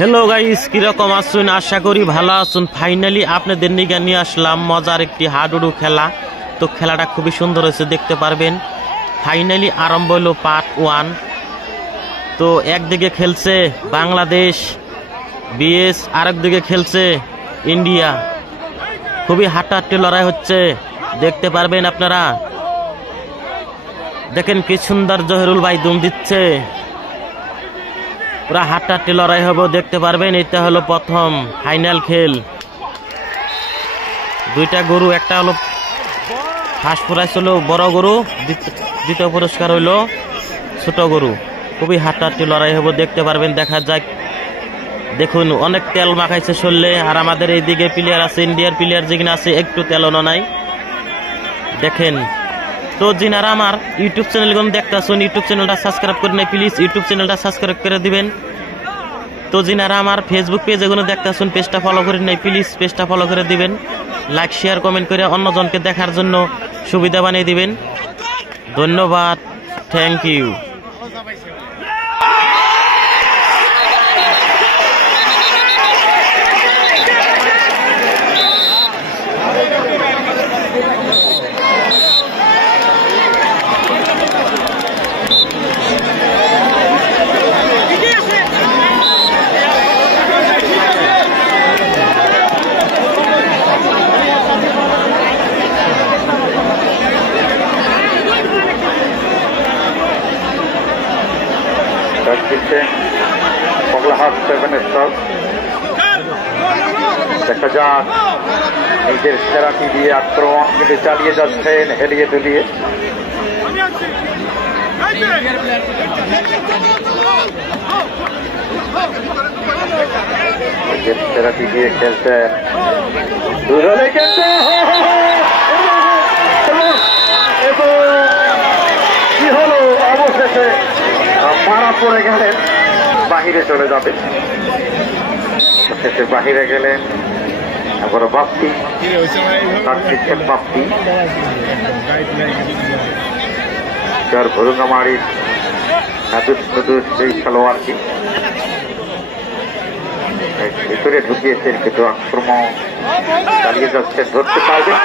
Hello guys কিরকম আছেন আশা করি ভালো আছেন। ফাইনালি আপনাদের নিয়ে আসলাম মজার একটি হাডুডু খেলা। তো খেলাটা খুবই সুন্দর হয়েছে, দেখতে পারবেন। ফাইনালি আরম্ভ হলো পার্ট 1। তো একদিকে খেলছে বাংলাদেশ বিএস, আরেকদিকে খেলছে ইন্ডিয়া। খুবই হাড্ডাহাড্ডি লড়াই হচ্ছে, দেখতে পারবেন আপনারা। দেখেন কি সুন্দর জহিরুল ভাই দম দিচ্ছে, পুরা হাড্ডাহাড্ডি লড়াই হবে, দেখতে পারবেন। এটা হলো প্রথম ফাইনাল খেল। দুইটা গরু, একটা হলো ফার্স্ট প্রাইজ হলো বড় গরু, দ্বিতীয় পুরস্কার হইলো ছোট গরু। খুবই হাড্ডাহাড্ডি লড়াই হবে, দেখতে পারবেন। দেখা যাক, দেখুন অনেক তেল মাখাইছে শরীরে। আর আমাদের এইদিকে প্লেয়ার আছে, ইন্ডিয়ার প্লেয়ার যেখানে আছে একটু তেলও নাই, দেখেন। তো যিনারা আমার ইউটিউব চ্যানেলগুলো দেখতেছেন, ইউটিউব চ্যানেলটা সাবস্ক্রাইব করে নেই প্লিজ, ইউটিউব চ্যানেলটা সাবস্ক্রাইব করে দিবেন। তো যিনারা আমার ফেসবুক পেজ এগুলো দেখতেছেন, পেজটা ফলো করে নেই প্লিজ, পেজটা ফলো করে দিবেন। লাইক শেয়ার কমেন্ট করে অন্যজনকে দেখার জন্য সুবিধা বানিয়ে দিবেন। ধন্যবাদ, থ্যাংক ইউ। দেখা যাক, নিজের সেরাটি দিয়ে আক্রমণ কিন্তু চালিয়ে যাচ্ছেন হেলিয়ে দুলিয়ে। নিজের সেরাটি দিয়ে খেলছেন, দুজনে খেলছে কি হলো, অবশেষে মারা পড়ে গেলেন, বাহিরে চলে যাবে। শেষে বাহিরে গেলেন। এবার বাপ্পি দিচ্ছেন, বাপ্পি যার ভরুঙ্গামারির সেই খেলোয়াড়টি ভিতরে ঢুকিয়েছেন, কিন্তু আক্রমণ চালিয়ে যাচ্ছেন, ধরতে পারবেন।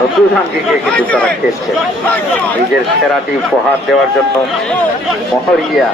নতুন আঙ্গিকে কিন্তু তারা খেলছে, নিজের সেরাটি উপহার দেওয়ার জন্য মহরিয়া।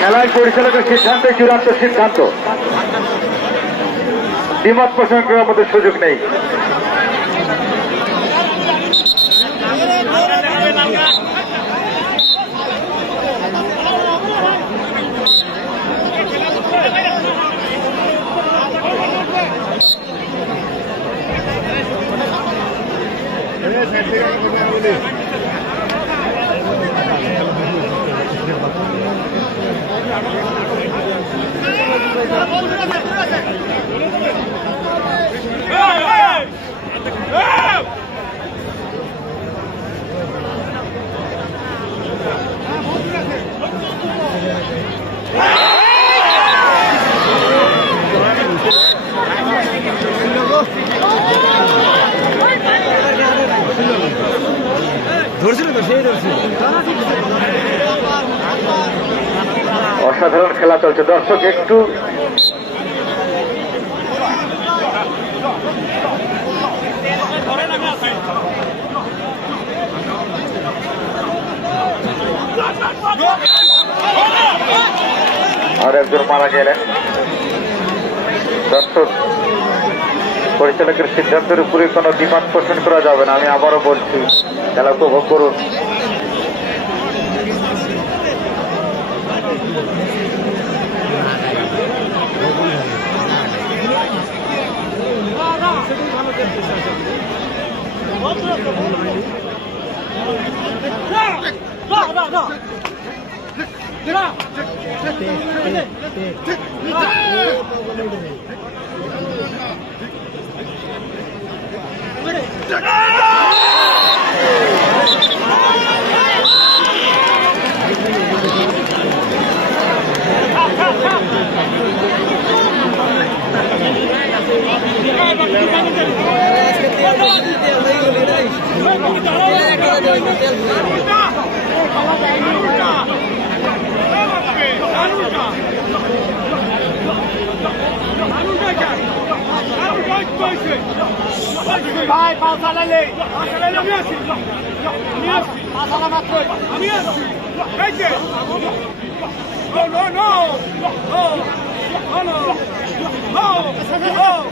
খেলায় পরিচালকের সিদ্ধান্ত চূড়ান্ত সিদ্ধান্ত, দ্বিমত পোষণ করার মতো সুযোগ নেই। অসাধারণ খেলা চলছে, দর্শক একটু আর একজন মারা গেলেন। দর্শক পরিচালকের সিদ্ধান্তের উপরে কোনো দ্বিমত পোষণ করা যাবে না। আমি আবারও বলছি, খেলা উপভোগ করুন। ভাই পাঁচ আলাইলে আমি আছি পাঁচ আলা মাত্র আমি আছি No, no, no! No! No, no! No! No!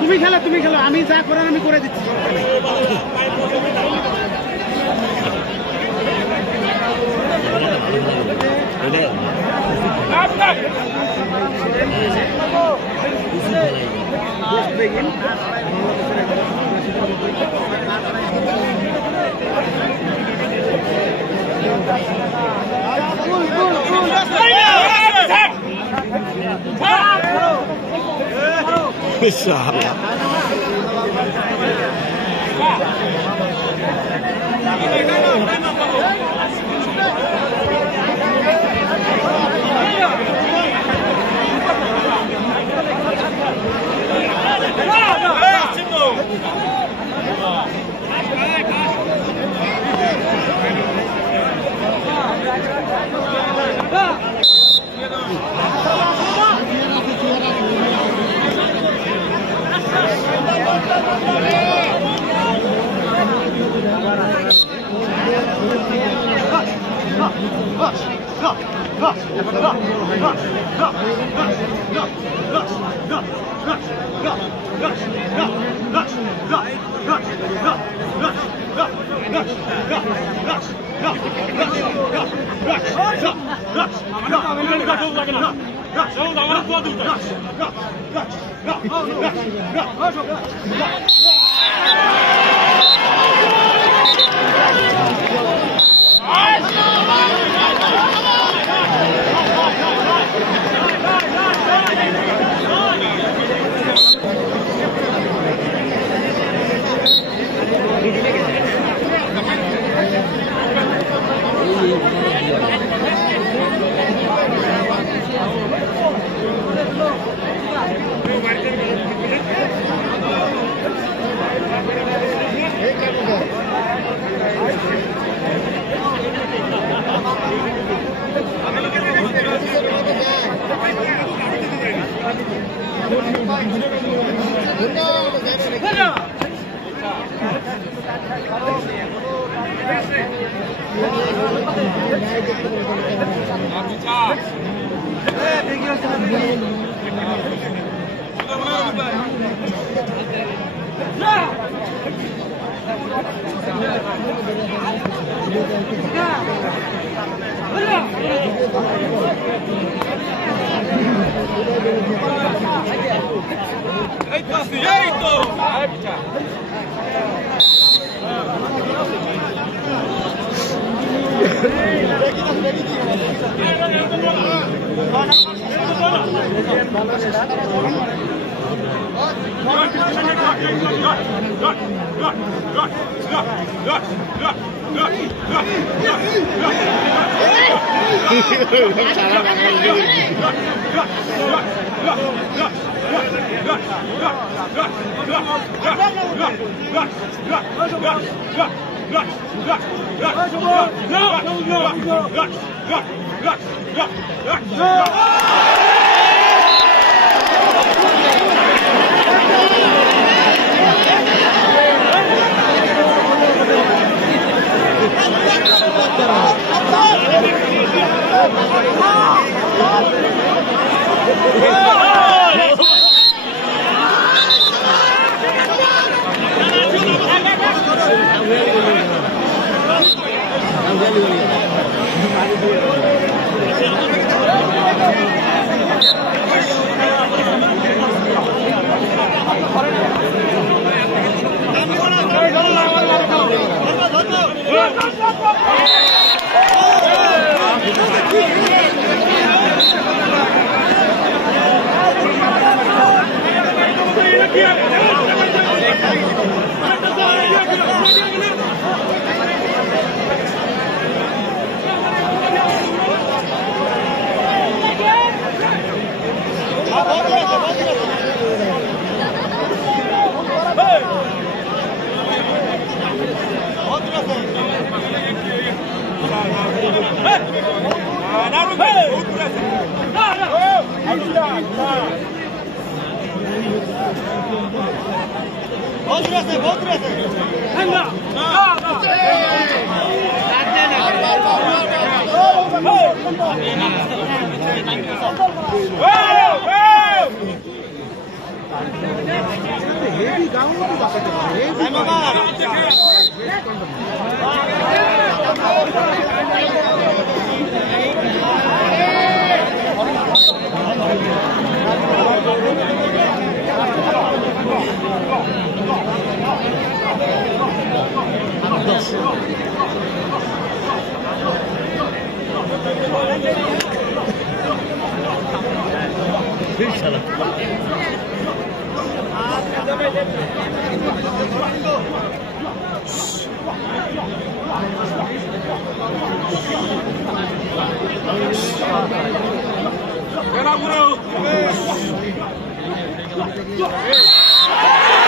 তুমি খেলাও তুমি খেলাও আমি যা করার আমি করে দিচ্ছি Inshallah.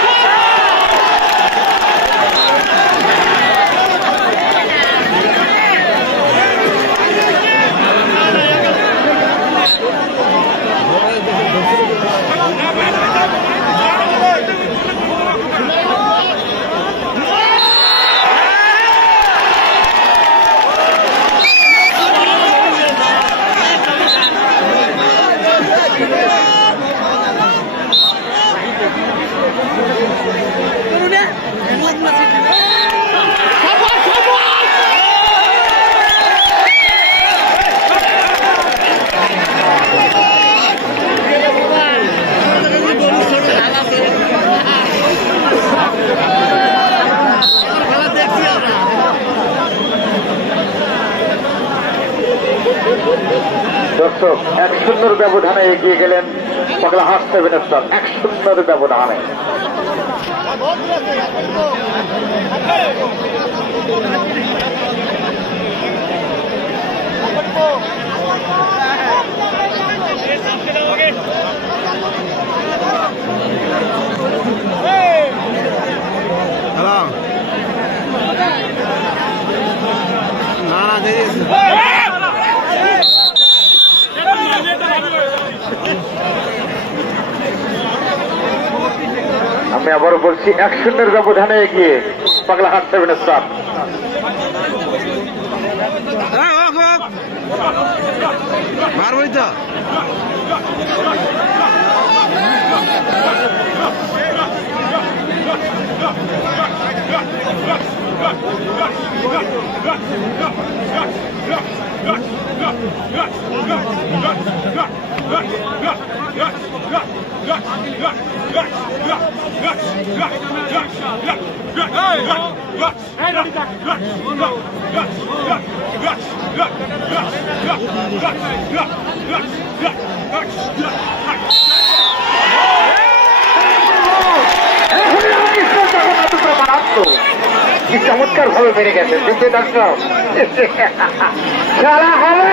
Hey! দর্শক 1-0 ব্যবধানে এগিয়ে গেলেন পাগলাহাট সেভেনের স্টার, 1-0 ব্যবধানে। আমি আবারও বলছি 1-0 ব্যবধানে এগিয়ে পাগলাহাট সেভেনের স্টার। মারবই তো কি চমৎকার ভাবে বেড়ে গেছে দেখতে দর্শক, খেলা হবে।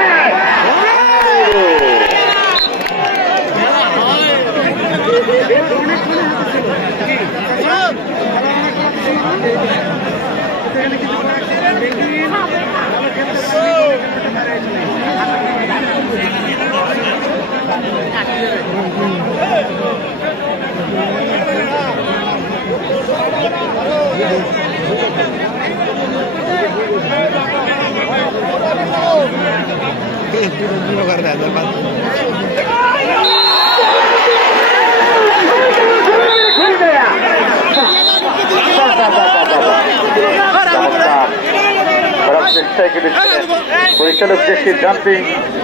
পরিচালক যে সিদ্ধান্তে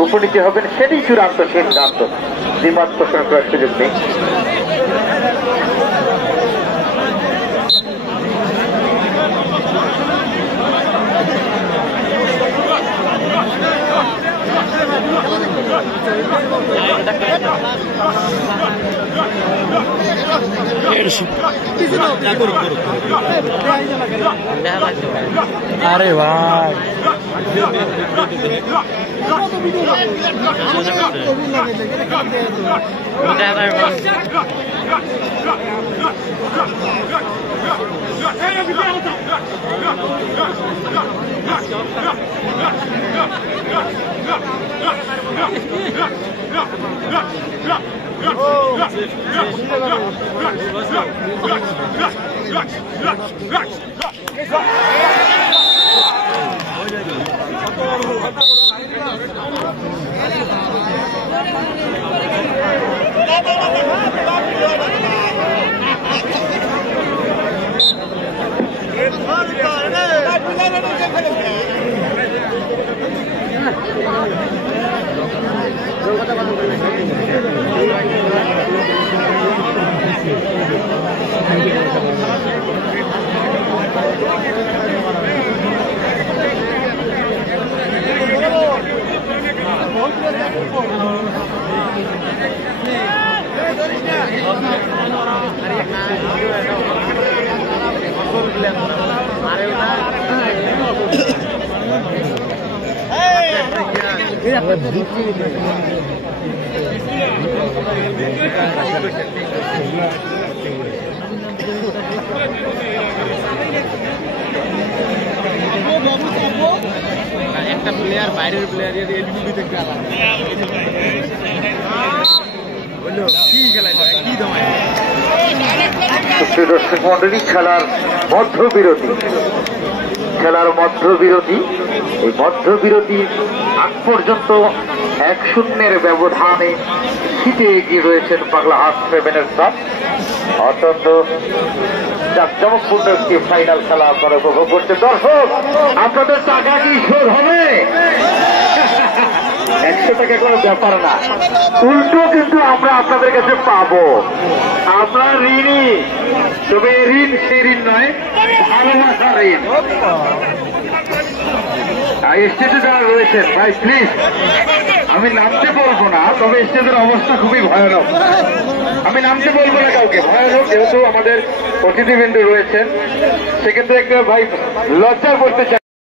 উপনীত হবেন সেটাই চূড়ান্ত সিদ্ধান্ত, দ্বিমত পোষণ করার সুযোগ নেই। আরে ভাই একটা প্লেয়ার বাইরের প্লেয়ার দেখতে দর্শক মন্ডলী, খেলার মধ্যবিরতি, এই মধ্যবিরতির আগ পর্যন্ত 1-0 ব্যবধানে জিতে এগিয়ে রয়েছেন পাগলাহাট সেভেনের স্টার। অত্যন্ত জাঁকজমকপূর্ণ একটি ফাইনাল খেলা আপনারা উপভোগ করতে। দর্শক, আপনাদের টাকা কি শোধ হবে? 100 টাকা কোনো ব্যাপার না, উল্টো কিন্তু আমরা আপনাদের কাছে পাবো। আমরা ঋণী, তবে ঋণ সে ঋণ নয়, ভালোবাসা ঋণ। স্টেজে যারা রয়েছেন ভাই প্লিজ আমি নামতে বলবো না, তবে স্টেজের অবস্থা খুবই ভয়ানক। আমি নামতে বলবো না কাউকে, ভয়ানক, যেহেতু আমাদের অতিথিবৃন্দ রয়েছেন সেক্ষেত্রে একটা ভাই লজ্জা করতে চাই।